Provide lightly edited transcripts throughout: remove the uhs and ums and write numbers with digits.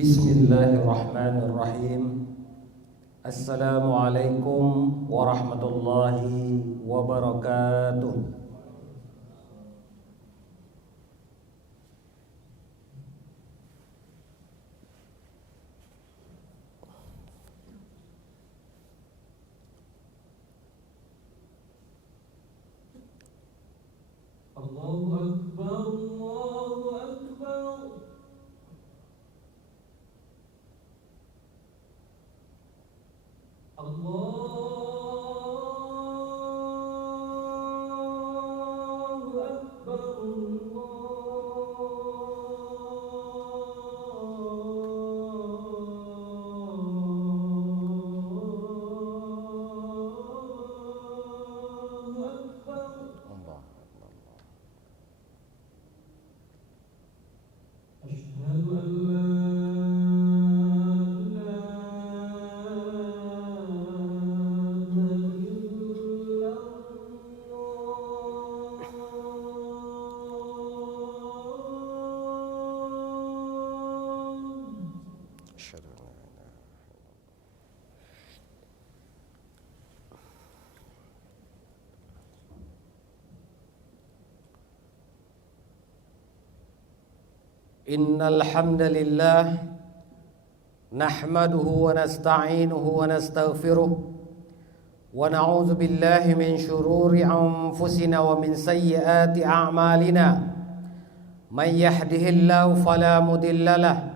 Bismillahirrahmanirrahim. Assalamualaikum warahmatullahi wabarakatuh. Allahu Akbar, Allahu Akbar. Allahu Akbar, Allahu Akbar. Asyhadu an la Innal hamdalillah nahmaduhu wa nasta'inuhu wa nastaghfiruh wa na'udzu billahi min shururi anfusina wa min sayyiati a'malina. Man yahdihillahu fala mudilla lahu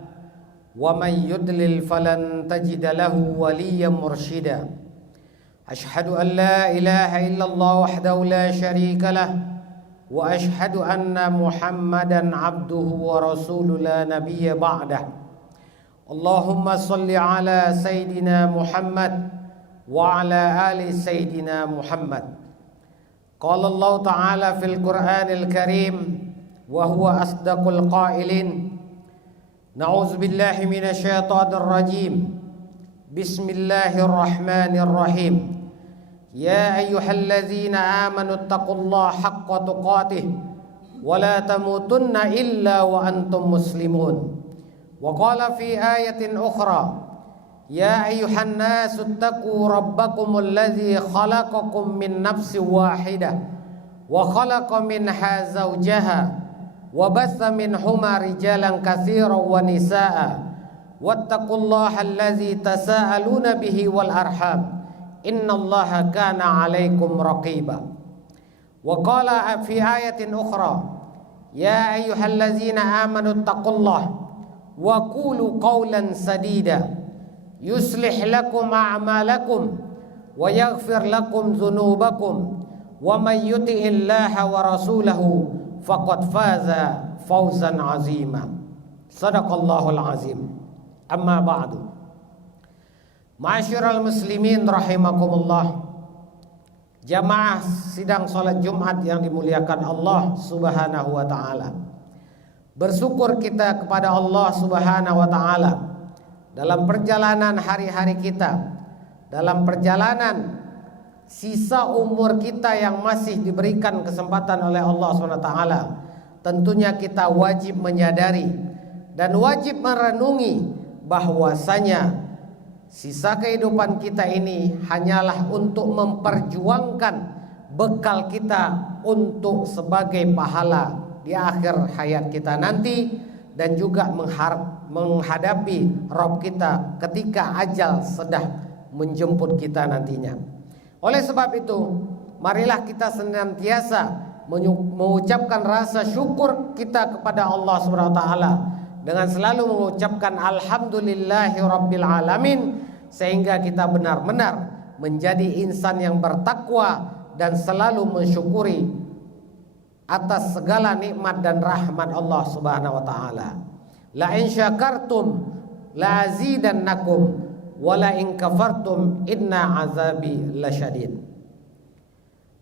wa man yudlil falan tajida lahu waliyyan mursyida. Ashhadu an la ilaha illallah wahdahu la syarika lahu wa ashhadu anna Muhammadan abduhu wa rasuluhu la nabiyya ba'dah. Allahumma salli ala Sayyidina Muhammad wa ala ali Sayyidina Muhammad. Qala Allah Ta'ala fil Qur'anil Karim wa huwa asdaqul qailin. Na'udzu billahi minasy syaithanir rajim. Bismillahirrahmanirrahim. Ya ayyuhalladzina amanu taqullaha haqqa tuqatih wa la tamutunna illa wa antum muslimun. Wa qala fi ayatin ukhra, ya ayyuhan nasu taqu rabbakumul ladzi khalaqakum min nafsin wahidah wa khalaqa minha zawjaha wa batha minhuma rijalan katsiran wa nisaa wattaqullaha allazi tasaaluna bihi wal arham innallaha kana 'alaikum raqiba. Wa qala fi ayatin ukhra, ya ayyuhallazina amanu taqullaha wa qulu qawlan sadida yuslih lakum a'malakum wa yaghfir lakum dhunubakum wa may yuti'illaha wa rasulahu faqad faza fawzan 'azima. Shadaqallahul 'azim. Amma ba'du. Ma'asyiral muslimin rahimakumullah. Jamaah sidang salat Jumat yang dimuliakan Allah Subhanahu wa taala. Bersyukur kita kepada Allah Subhanahu wa taala dalam perjalanan hari-hari kita, dalam perjalanan sisa umur kita yang masih diberikan kesempatan oleh Allah Subhanahu wa taala. Tentunya kita wajib menyadari dan wajib merenungi bahwasanya sisa kehidupan kita ini hanyalah untuk memperjuangkan bekal kita untuk sebagai pahala di akhir hayat kita nanti, dan juga menghadapi Rabb kita ketika ajal sedang menjemput kita nantinya. Oleh sebab itu, marilah kita senantiasa mengucapkan rasa syukur kita kepada Allah Subhanahu wa taala dengan selalu mengucapkan alhamdulillahi rabbil alamin, sehingga kita benar-benar menjadi insan yang bertakwa dan selalu mensyukuri atas segala nikmat dan rahmat Allah Subhanahu wa taala. La in syakartum la azidannakum wa la in kafartum inna azabi lasyadid.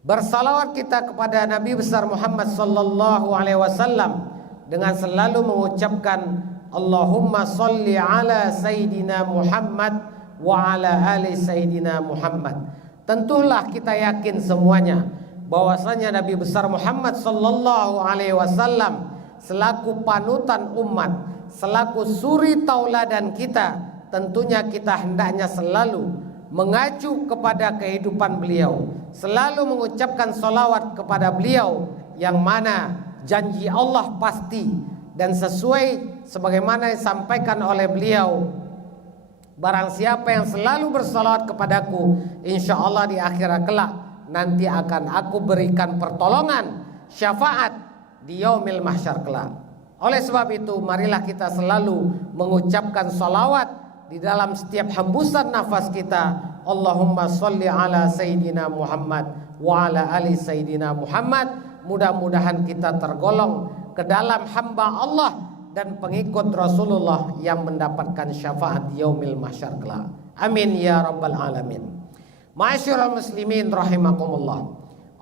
Bersalawat kita kepada Nabi besar Muhammad sallallahu alaihi wasallam dengan selalu mengucapkan Allahumma sholli ala Sayyidina Muhammad wa ala ali Sayyidina Muhammad. Tentulah kita yakin semuanya bahwasanya Nabi besar Muhammad sallallahu alaihi wasallam selaku panutan umat, selaku suri tauladan kita, tentunya kita hendaknya selalu mengacu kepada kehidupan beliau, selalu mengucapkan salawat kepada beliau, yang mana janji Allah pasti dan sesuai sebagaimana disampaikan oleh beliau, barang siapa yang selalu bersalawat kepadaku, insya Allah di akhirat kelak nanti akan aku berikan pertolongan, syafaat di yaumil mahsyar kelak. Oleh sebab itu, marilah kita selalu mengucapkan salawat di dalam setiap hembusan nafas kita. Allahumma sholli ala Sayyidina Muhammad wa ala ali Sayyidina Muhammad. Mudah-mudahan kita tergolong ke dalam hamba Allah dan pengikut Rasulullah yang mendapatkan syafaat di yaumil mahsyar kelak. Amin ya rabbal alamin. Ma'asyiral muslimin rahimakumullah.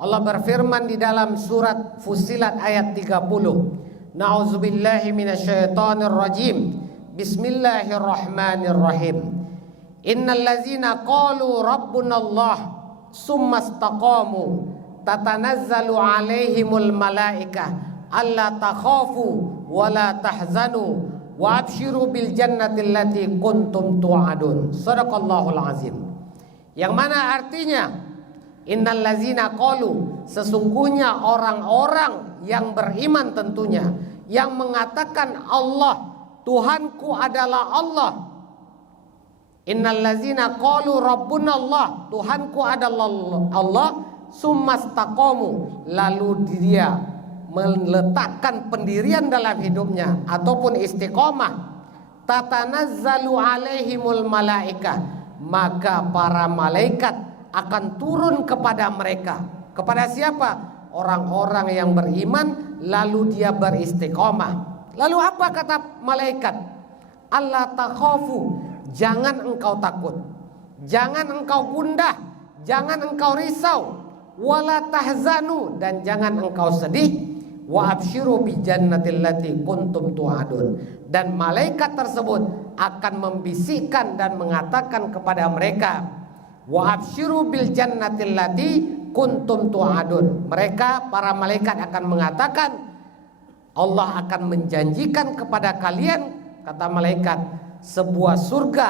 Allah berfirman di dalam surat Fussilat ayat 30. Na'udzubillahi minasyaitonir rajim. Bismillahirrahmanirrahim. Innal ladzina qalu rabbunallah summa istaqamu tatanazzalu alaihimul malaikah alla takhafu wa la tahzanu wa abshiru bil jannati allati kuntum tu'adun. Shadaqallahul azim. Yang mana artinya innal ladzina qalu, sesungguhnya orang-orang yang beriman tentunya, yang mengatakan Allah, Tuhanku adalah Allah. Innal ladzina qalu rabbunallah, Tuhanku adalah Allah, summastaqamu, lalu dia meletakkan pendirian dalam hidupnya ataupun istiqomah, tatanazzalu alaihimul malaikah, maka para malaikat akan turun kepada mereka. Kepada siapa? Orang-orang yang beriman lalu dia beristiqomah. Lalu apa kata malaikat? Allah takhafu, jangan engkau takut, jangan engkau gundah, jangan engkau risau, wala tahzanu, dan jangan engkau sedih. Wa absyiru bi jannatil lati kuntum tu'adun, dan malaikat tersebut akan membisikkan dan mengatakan kepada mereka, wa absyiru bil jannatil lati kuntum tu'adun. Mereka para malaikat akan mengatakan, Allah akan menjanjikan kepada kalian, kata malaikat, sebuah surga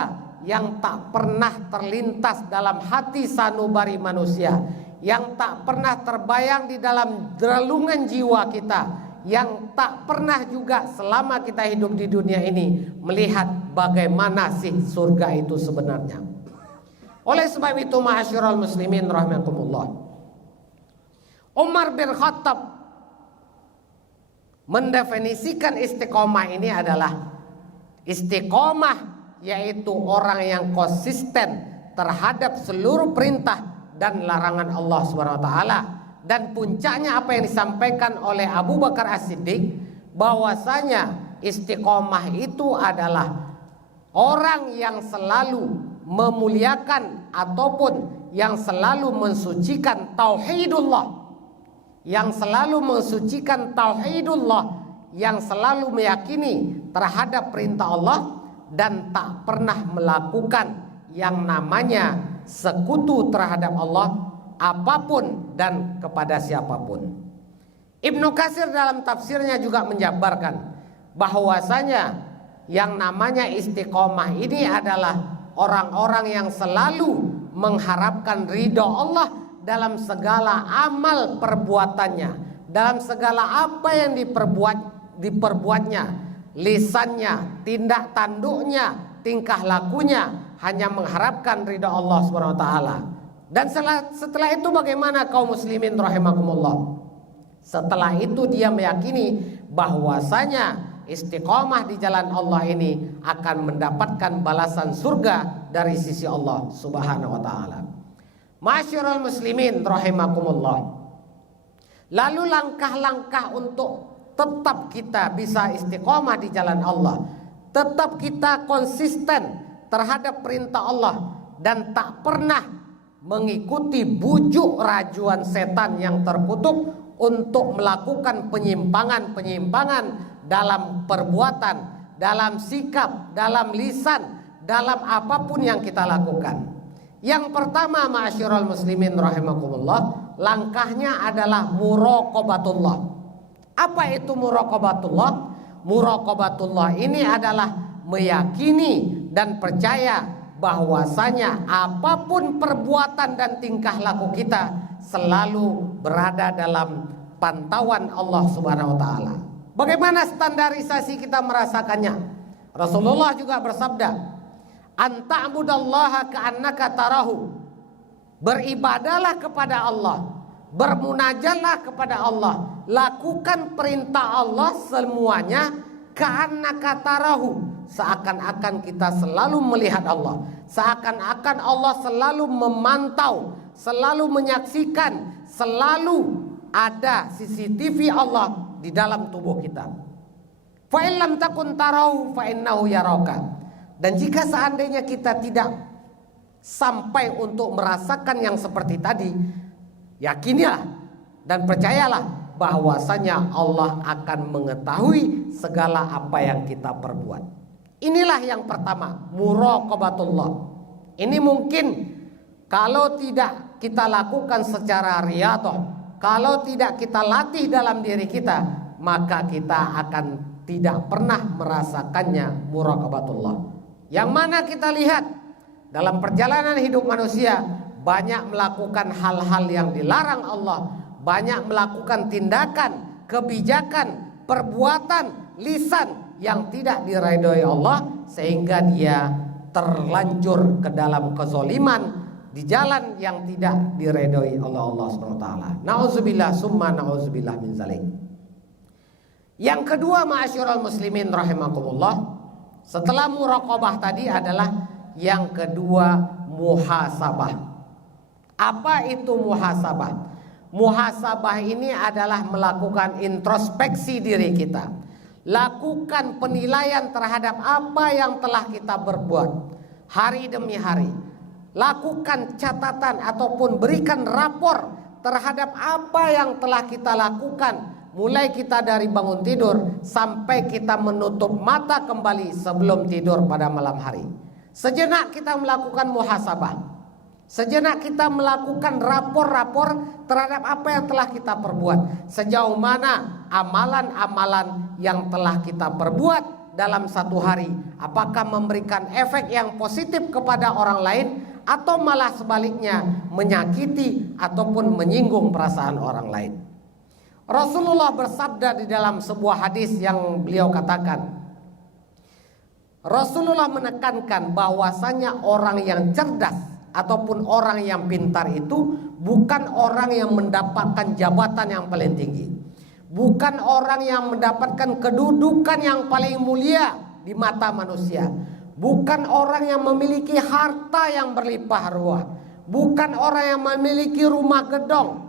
yang tak pernah terlintas dalam hati sanubari manusia, yang tak pernah terbayang di dalam relungan jiwa kita, yang tak pernah juga selama kita hidup di dunia ini melihat bagaimana sih surga itu sebenarnya. Oleh sebab itu, ma'asyiral muslimin rahimakumullah, Umar bin Khattab mendefinisikan istiqomah ini adalah istiqomah yaitu orang yang konsisten terhadap seluruh perintah dan larangan Allah SWT. Dan puncaknya apa yang disampaikan oleh Abu Bakar As-Siddiq, bahwasanya istiqomah itu adalah orang yang selalu memuliakan ataupun yang selalu mensucikan tauhidullah, yang selalu mensucikan tauhidullah, yang selalu meyakini terhadap perintah Allah dan tak pernah melakukan yang namanya sekutu terhadap Allah apapun dan kepada siapapun. Ibnu Katsir dalam tafsirnya juga menjabarkan bahwasanya yang namanya istiqomah ini adalah orang-orang yang selalu mengharapkan ridho Allah dalam segala amal perbuatannya, dalam segala apa yang diperbuatnya, lisannya, tindak tanduknya, tingkah lakunya, hanya mengharapkan ridha Allah SWT. Dan setelah itu bagaimana kaum muslimin rahimakumullah? Setelah itu dia meyakini bahwasanya istiqomah di jalan Allah ini akan mendapatkan balasan surga dari sisi Allah Subhanahu wa taala. Ma'asyiral muslimin rahimakumullah. Lalu langkah-langkah untuk tetap kita bisa istiqomah di jalan Allah, tetap kita konsisten terhadap perintah Allah dan tak pernah mengikuti bujuk rajuan setan yang terkutuk untuk melakukan penyimpangan-penyimpangan dalam perbuatan, dalam sikap, dalam lisan, dalam apapun yang kita lakukan. Yang pertama, ma'asyiral muslimin rahimakumullah, langkahnya adalah muraqabatullah. Apa itu muraqabatullah? Muraqabatullah ini adalah meyakini dan percaya bahwasanya apapun perbuatan dan tingkah laku kita selalu berada dalam pantauan Allah Subhanahu wa taala. Bagaimana standarisasi kita merasakannya? Rasulullah juga bersabda, "Anta'budallaha ka'annaka tarahu." Beribadalah kepada Allah, bermunajatlah kepada Allah, lakukan perintah Allah semuanya ka'annaka tarahu, seakan-akan kita selalu melihat Allah, seakan-akan Allah selalu memantau, selalu menyaksikan, selalu ada CCTV Allah di dalam tubuh kita. Fa in lam takun tarahu fa innahu yaraka. Dan jika seandainya kita tidak sampai untuk merasakan yang seperti tadi, yakinilah dan percayalah bahwasanya Allah akan mengetahui segala apa yang kita perbuat. Inilah yang pertama, muraqabatullah. Ini mungkin kalau tidak kita lakukan secara riyadhah, kalau tidak kita latih dalam diri kita, maka kita akan tidak pernah merasakannya muraqabatullah. Yang mana kita lihat dalam perjalanan hidup manusia, banyak melakukan hal-hal yang dilarang Allah, banyak melakukan tindakan, kebijakan, perbuatan, lisan yang tidak diridhoi Allah, sehingga dia terlanjur ke dalam kezaliman di jalan yang tidak diridhoi oleh Allah Subhanahu wa taala. Nauzubillah summa nauzubillah min zalik. Yang kedua, ma'asyiral muslimin rahimakumullah, setelah muraqabah tadi adalah yang kedua, muhasabah. Apa itu muhasabah? Muhasabah ini adalah melakukan introspeksi diri kita, lakukan penilaian terhadap apa yang telah kita berbuat hari demi hari, lakukan catatan ataupun berikan rapor terhadap apa yang telah kita lakukan, mulai kita dari bangun tidur sampai kita menutup mata kembali sebelum tidur pada malam hari. Sejenak kita melakukan muhasabah, sejenak kita melakukan rapor-rapor terhadap apa yang telah kita perbuat, sejauh mana amalan-amalan yang telah kita perbuat dalam satu hari, apakah memberikan efek yang positif kepada orang lain atau malah sebaliknya menyakiti ataupun menyinggung perasaan orang lain. Rasulullah bersabda di dalam sebuah hadis yang beliau katakan, Rasulullah menekankan bahwasanya orang yang cerdas ataupun orang yang pintar itu bukan orang yang mendapatkan jabatan yang paling tinggi, bukan orang yang mendapatkan kedudukan yang paling mulia di mata manusia, bukan orang yang memiliki harta yang berlimpah ruah, bukan orang yang memiliki rumah gedong,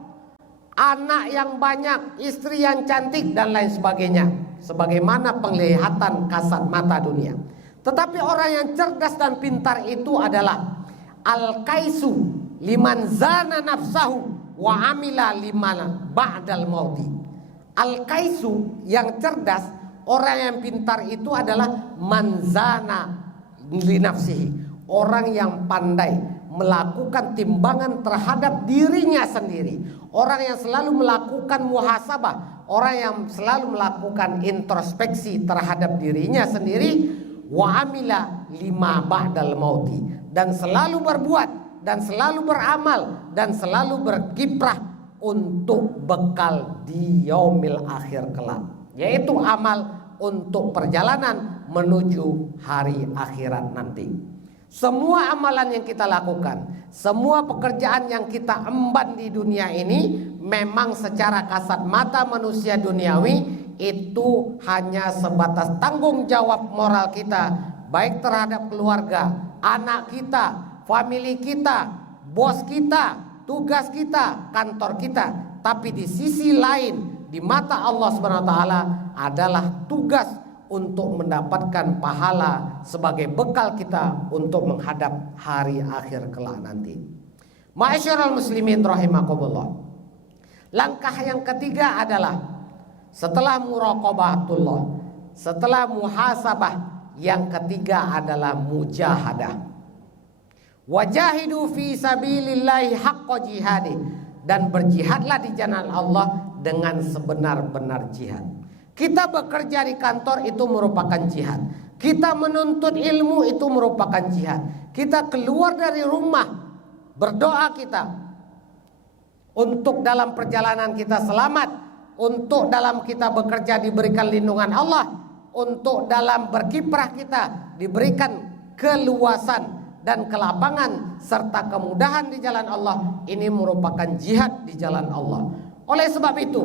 anak yang banyak, istri yang cantik dan lain sebagainya, sebagaimana penglihatan kasat mata dunia. Tetapi orang yang cerdas dan pintar itu adalah al-kaisu liman zana nafsahu wa amila liman ba'dal mauti. Al-kaisu yang cerdas, orang yang pintar itu adalah manzana li nafsihi, orang yang pandai melakukan timbangan terhadap dirinya sendiri, orang yang selalu melakukan muhasabah, orang yang selalu melakukan introspeksi terhadap dirinya sendiri, wa amila lima ba'dal mauti, dan selalu berbuat dan selalu beramal dan selalu berkiprah untuk bekal di yaumil akhir kelak, yaitu amal untuk perjalanan menuju hari akhirat nanti. Semua amalan yang kita lakukan, semua pekerjaan yang kita emban di dunia ini, memang secara kasat mata manusia duniawi itu hanya sebatas tanggung jawab moral kita, baik terhadap keluarga, anak kita, famili kita, bos kita, tugas kita, kantor kita. Tapi di sisi lain, di mata Allah SWT adalah tugas untuk mendapatkan pahala sebagai bekal kita untuk menghadap hari akhir kelak nanti. Ma'asyiral muslimin rahimakumullah. Langkah yang ketiga adalah setelah muraqabatullah, setelah muhasabah, yang ketiga adalah mujahadah. Wajahidu fi sabilillahi haqqa jihadi, dan berjihadlah di jalan Allah dengan sebenar-benar jihad. Kita bekerja di kantor itu merupakan jihad. Kita menuntut ilmu itu merupakan jihad. Kita keluar dari rumah, berdoa kita untuk dalam perjalanan kita selamat, untuk dalam kita bekerja diberikan lindungan Allah, untuk dalam berkiprah kita diberikan keluasan dan kelapangan serta kemudahan di jalan Allah. Ini merupakan jihad di jalan Allah. Oleh sebab itu,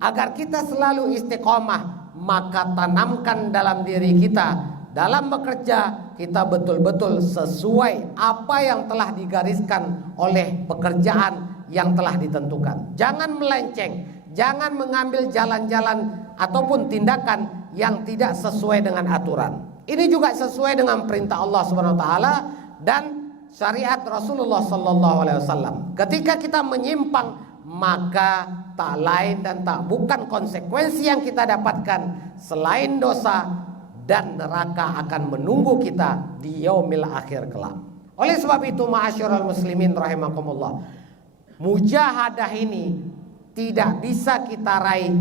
agar kita selalu istiqomah, maka tanamkan dalam diri kita, dalam bekerja kita betul-betul sesuai apa yang telah digariskan oleh pekerjaan yang telah ditentukan. Jangan melenceng, jangan mengambil jalan-jalan ataupun tindakan yang tidak sesuai dengan aturan. Ini juga sesuai dengan perintah Allah Subhanahu wa taala dan syariat Rasulullah sallallahu alaihi wasallam. Ketika kita menyimpang, maka tak lain dan tak bukan konsekuensi yang kita dapatkan selain dosa dan neraka akan menunggu kita di yaumil akhir kelak. Oleh sebab itu, ma'asyiral muslimin rahimakumullah, mujahadah ini tidak bisa kita raih,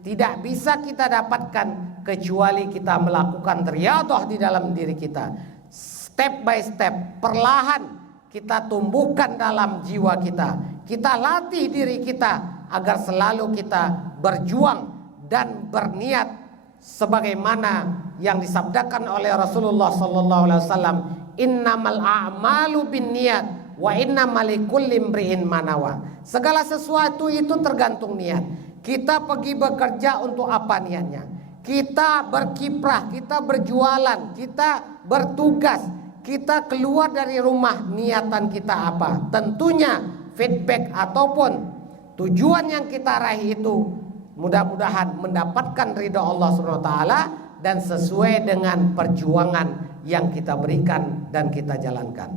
tidak bisa kita dapatkan kecuali kita melakukan riyadhah di dalam diri kita. Step by step, perlahan kita tumbuhkan dalam jiwa kita. Kita latih diri kita agar selalu kita berjuang dan berniat sebagaimana yang disabdakan oleh Rasulullah sallallahu alaihi wasallam, innamal a'malu binniyat wa innamal likulli imri'in ma nawa. Segala sesuatu itu tergantung niat. Kita pergi bekerja untuk apa niatnya? Kita berkiprah, kita berjualan, kita bertugas, kita keluar dari rumah, niatan kita apa? Tentunya feedback ataupun tujuan yang kita raih itu mudah-mudahan mendapatkan ridha Allah Subhanahu wa taala dan sesuai dengan perjuangan yang kita berikan dan kita jalankan.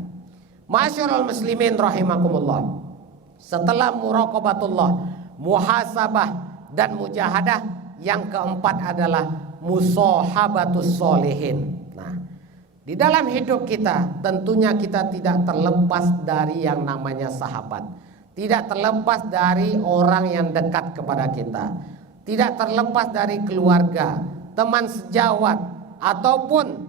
Ma'asyiral muslimin rahimakumullah. Setelah muraqabatullah, muhasabah dan mujahadah, yang keempat adalah musahabatus sholihin. Nah, di dalam hidup kita tentunya kita tidak terlepas dari yang namanya sahabat. Tidak terlepas dari orang yang dekat kepada kita. Tidak terlepas dari keluarga, teman sejawat, ataupun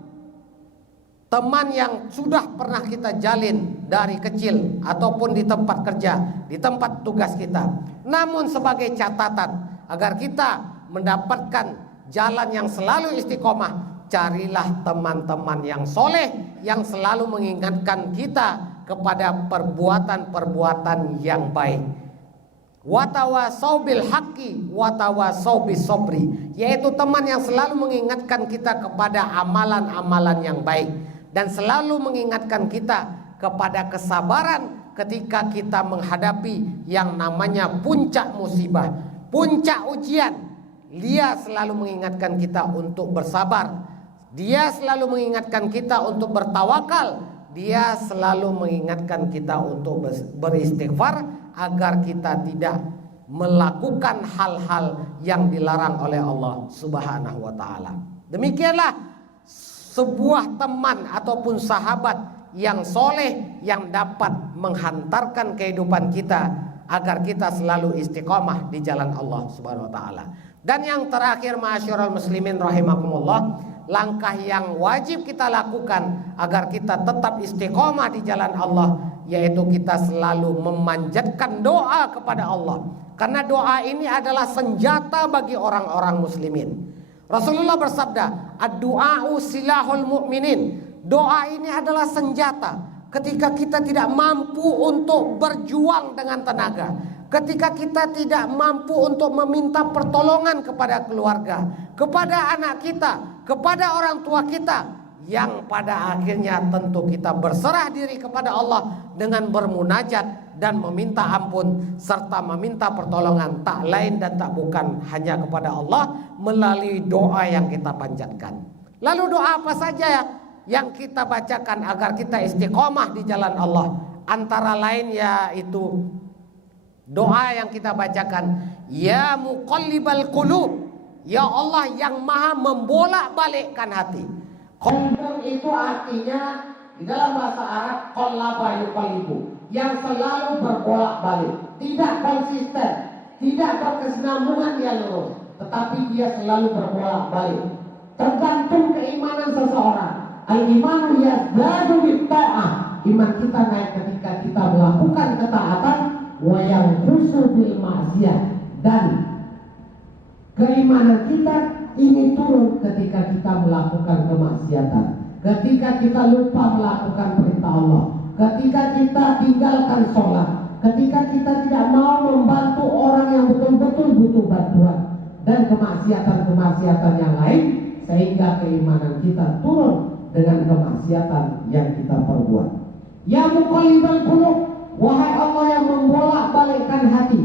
teman yang sudah pernah kita jalin dari kecil, ataupun di tempat kerja, di tempat tugas kita. Namun sebagai catatan, agar kita mendapatkan jalan yang selalu istiqomah, carilah teman-teman yang soleh, yang selalu mengingatkan kita kepada perbuatan-perbuatan yang baik. Watawasau bil haqqi watawasau bis sabri, yaitu teman yang selalu mengingatkan kita kepada amalan-amalan yang baik dan selalu mengingatkan kita kepada kesabaran ketika kita menghadapi yang namanya puncak musibah, puncak ujian. Dia selalu mengingatkan kita untuk bersabar. Dia selalu mengingatkan kita untuk bertawakal. Dia selalu mengingatkan kita untuk beristighfar agar kita tidak melakukan hal-hal yang dilarang oleh Allah Subhanahu wa taala. Demikianlah sebuah teman ataupun sahabat yang soleh yang dapat menghantarkan kehidupan kita agar kita selalu istiqomah di jalan Allah Subhanahu wa taala. Dan yang terakhir, ma'asyiral muslimin rahimakumullah, langkah yang wajib kita lakukan agar kita tetap istiqomah di jalan Allah, yaitu kita selalu memanjatkan doa kepada Allah. Karena doa ini adalah senjata bagi orang-orang muslimin. Rasulullah bersabda, ad-du'a'u silahul mu'minin. Doa ini adalah senjata ketika kita tidak mampu untuk berjuang dengan tenaga, ketika kita tidak mampu untuk meminta pertolongan kepada keluarga, kepada anak kita, kepada orang tua kita, yang pada akhirnya tentu kita berserah diri kepada Allah dengan bermunajat dan meminta ampun serta meminta pertolongan, tak lain dan tak bukan hanya kepada Allah melalui doa yang kita panjatkan. Lalu doa apa saja yang kita bacakan agar kita istiqomah di jalan Allah? Antara lain yaitu doa yang kita bacakan, ya muqallibal qulub, ya Allah yang maha membolak-balikkan hati. Qulub itu artinya di dalam bahasa Arab qallaba yuqallibu, yang selalu berbolak-balik, tidak konsisten, tidak berkesinambungan yang lurus. tetapi dia selalu berbolak-balik. Tergantung keimanan seseorang. Al-imanu yazdadu bitta'ah. Iman kita naik ketika kita melakukan ketaatan, wa yanqusu bil ma'siyah, dan keimanan kita ini turun ketika kita melakukan kemaksiatan, ketika kita lupa melakukan perintah Allah, ketika kita tinggalkan sholat, ketika kita tidak mau membantu orang yang betul-betul butuh bantuan, dan kemaksiatan-kemaksiatan yang lain, sehingga keimanan kita turun dengan kemaksiatan yang kita perbuat. Ya muqallibal qulub, wahai Allah yang membolak-balikkan hati,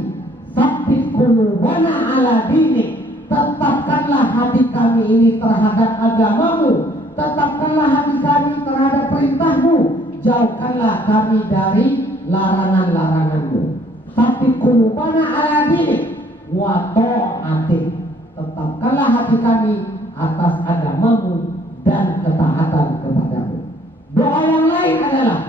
tsabbit qulubana ala dinik, tetapkanlah hati kami ini terhadap agamamu, tetapkanlah hati kami terhadap perintahmu, jauhkanlah kami dari larangan-laranganmu. Tsabbit qulubana ala dinik wa ta'atik, tetapkanlah hati kami atas agamamu dan ketaatan kepadamu. Doa yang lain adalah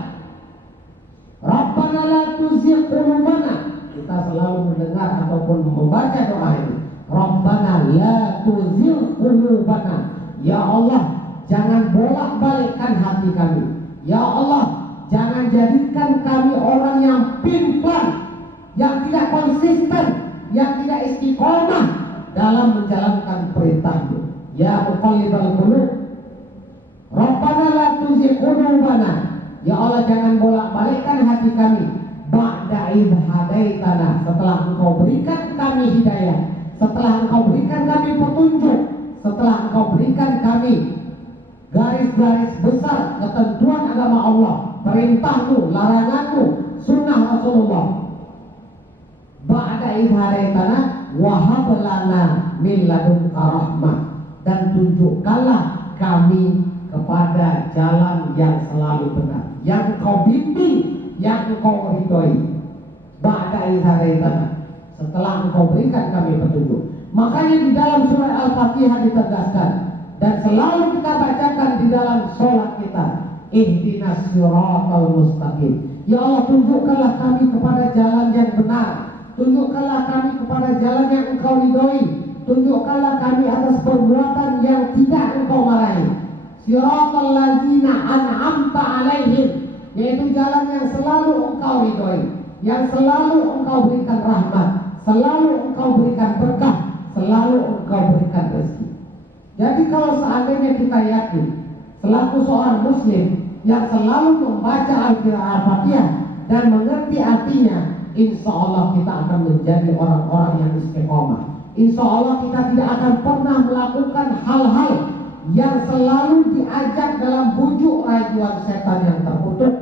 Rabbana la tuzigh qulubana. Kita selalu mendengar ataupun membaca doa ini. Rabbana la tuzigh qulubana. Ya Allah, jangan bolak-balikkan hati kami. Ya Allah, jangan jadikan kami orang yang pimpang, yang tidak konsisten, yang tidak istiqomah dalam menjalankan perintah-Mu. Ya muqallibal qulub, Rabbana la tuzigh qulubana. Ya Allah, jangan bolak-balikkan hati kami ba'da idh hadaitana, setelah Engkau berikan kami hidayah, setelah Engkau berikan kami petunjuk, setelah Engkau berikan kami garis-garis besar ketentuan agama Allah, perintah-Mu, larangan-Mu, sunnah Rasulullah. Ba'da idh hadaitana wa hab lana min ladunka rahmah, dan tunjukkanlah kami kepada jalan yang selalu benar, yang Engkau bimbing, yang Engkau ridhoi. Ba'da idh hadaitana, setelah Engkau berikan kami petunjuk. Makanya di dalam surah Al-Fatihah ditegaskan, dan selalu kita bacakan di dalam sholat kita, ihdinas siratal mustaqim. Ya Allah, tunjukkanlah kami kepada jalan yang benar, tunjukkanlah kami kepada jalan yang Engkau ridhoi, tunjukkanlah kami atas perbuatan yang tidak Engkau marahi. Siratal ladzina an'amta alaihim, yaitu jalan yang selalu Engkau ridhoi, yang selalu Engkau berikan rahmat, selalu Engkau berikan berkah, selalu Engkau berikan rezeki. Jadi kalau seandainya kita yakin selaku seorang muslim yang selalu membaca Al-Fatihah dan mengerti artinya, insya Allah kita akan menjadi orang-orang yang istiqomah. Insya Allah kita tidak akan pernah melakukan hal-hal yang selalu diajak dalam bujuk rayuan setan yang terkutuk,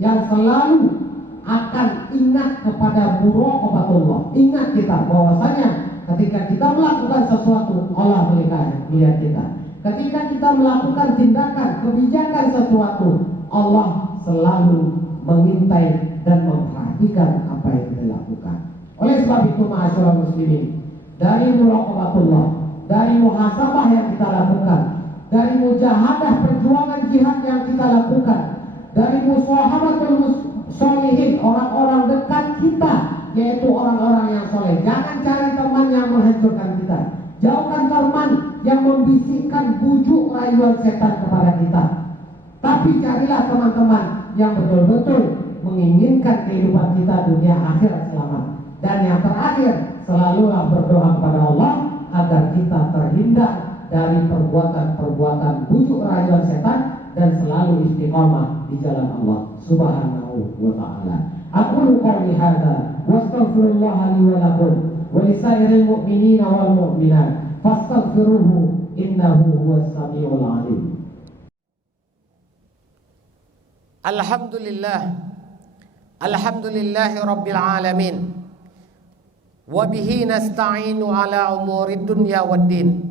yang selalu akan ingat kepada muraqabatullah. Ingat kita bahwasanya ketika kita melakukan sesuatu, Allah melihat kita. Ketika kita melakukan tindakan, kebijakan sesuatu, Allah selalu mengintai dan memperhatikan apa yang kita lakukan. Oleh sebab itu, ma'asyiral muslimin, dari muraqabatullah, dari muhasabah yang kita lakukan, dari mujahadah perjuangan jihad yang kita lakukan, dari musahabatul sholihin, orang-orang dekat kita, yaitu orang-orang yang soleh. Jangan cari teman yang menghancurkan kita, jauhkan teman yang membisikkan bujuk rayuan setan kepada kita. Tapi carilah teman-teman yang betul-betul menginginkan kehidupan kita dunia akhirat selamat. Dan yang terakhir, selalulah berdoa kepada Allah agar kita terhindar dari perbuatan-perbuatan bujuk rayuan setan dan selalu istiqamah di jalan Allah Subhanahu wa ta'ala. Aqulu qouli hadza wa astaghfirullah li wa lakum wa lisairil mu'minina wal mu'minat fastaghfiruhu innahu huwas samiul 'alim. Alhamdulillahi rabbil alamin, wa bihi nasta'inu ala umurid dunya waddin.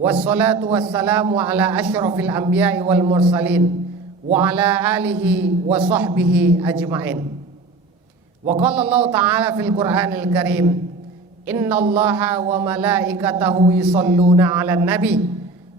Wassalatu wassalamu ala asyrafil anbiya'i wal mursalin wa ala alihi wa sahbihi ajma'in. Wa qala Allah ta'ala fil Qur'anil Karim, innallaha wa malaikatahu yusalluna 'alan nabi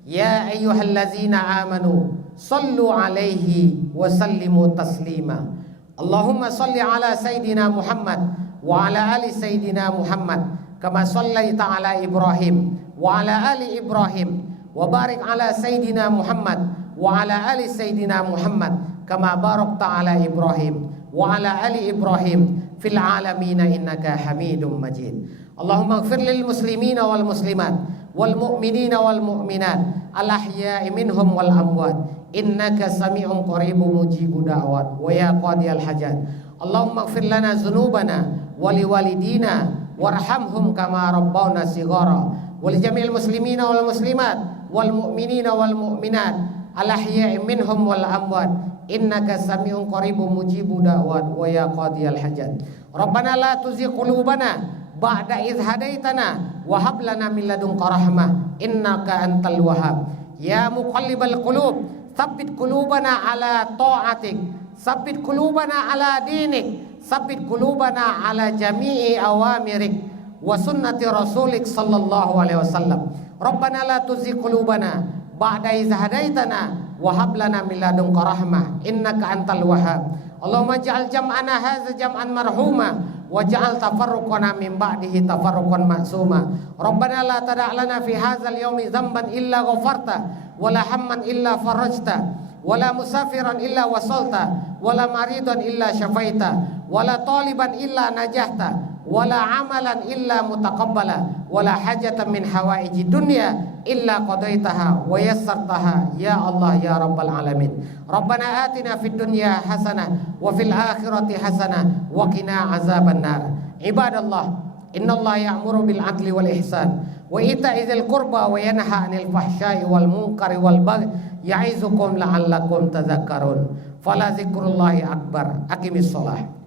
ya ayyuhallazina amanu sallu 'alaihi wa sallimu taslima. Allahumma salli ala sayyidina Muhammad wa ala ali sayyidina Muhammad kama shallaita ala Ibrahim wa ala ali Ibrahim wa barik ala Sayyidina Muhammad wa ala ali Sayyidina Muhammad kama barakta ala Ibrahim wa ala ali Ibrahim fil alamin innaka Hamidum Majid. Allahumma ighfir lil muslimina wal muslimat wal mu'minina wal mu'minat al ahya'i minhum wal amwat innaka sami'un qaribun mujibu da'wat wa ya qadiyal hajat. Allahumma ighfir lana dzunubana wa liwalidina warhamhum kama rabbawna shighara wal jami'il muslimina wal muslimat wal mu'minina wal mu'minat al ahya'i minhum wal amwat innaka sami'un qaribun mujibu da'wat wa ya qadiyal hajat. Rabbana la tuzigh qulubana ba'da idh hadaitana wa hab lana min ladunka rahmah innaka antal wahhab. Ya muqallibal qulub tsabbit qulubana ala ta'atik, tsabbit qulubana ala dinik, tsabbit qulubana ala jami'i awamirik wa sunnati rasulik sallallahu alaihi wasallam. Rabbana la tuzigh qulubana ba'da idh hadaitana wa hab lana min ladunka rahmah innaka antal wahhab. Allahumma ij'al jam'ana hadza jam'an marhuma waj'al tafarruqana min ba'dihi tafarruqan ma'suma. Rabbana la tada' lana fi hadzal yaumi dhanban illa ghafarta wala hamman illa farajta wala musafiran illa wasalta wala maridan illa syafaita wala taliban illa najahta wala amalan illa mutaqabbala wala hajatan min hawaiji dunya illa qadaitaha wa yassartaha ya Allah ya rabbal alamin. Rabbana atina fid dunya hasanah wa fil akhirati hasanah wa qina azaban nar. Ibadallah, innallaha ya'muru bil adli wal ihsan wa ita'i dzil qurba wa yanha 'anil fahsya'i wal munkari wal baghi ya'izukum la'allakum tadhakkarun. Fala dzikrullahi akbar. Aqimis shalah.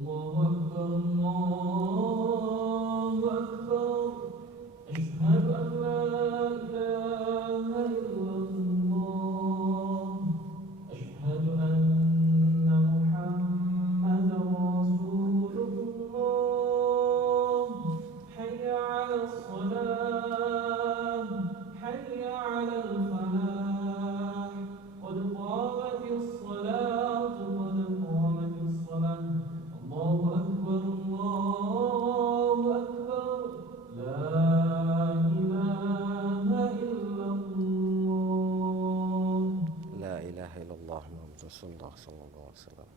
Allahu Akbar, Allahu Akbar. Asyhadu an la ilaha illallah. Asyhadu anna Muhammadar Rasulullah. Hayya 'alas shalah, hayya 'alal falah. Qad qamatis salatu, qad qamatis salah. Allahu Akbar, Allahu Akbar. La ilaha illallah. La ilaha illallah Muhammadur Rasulullah sallallahu alaihi wasallam.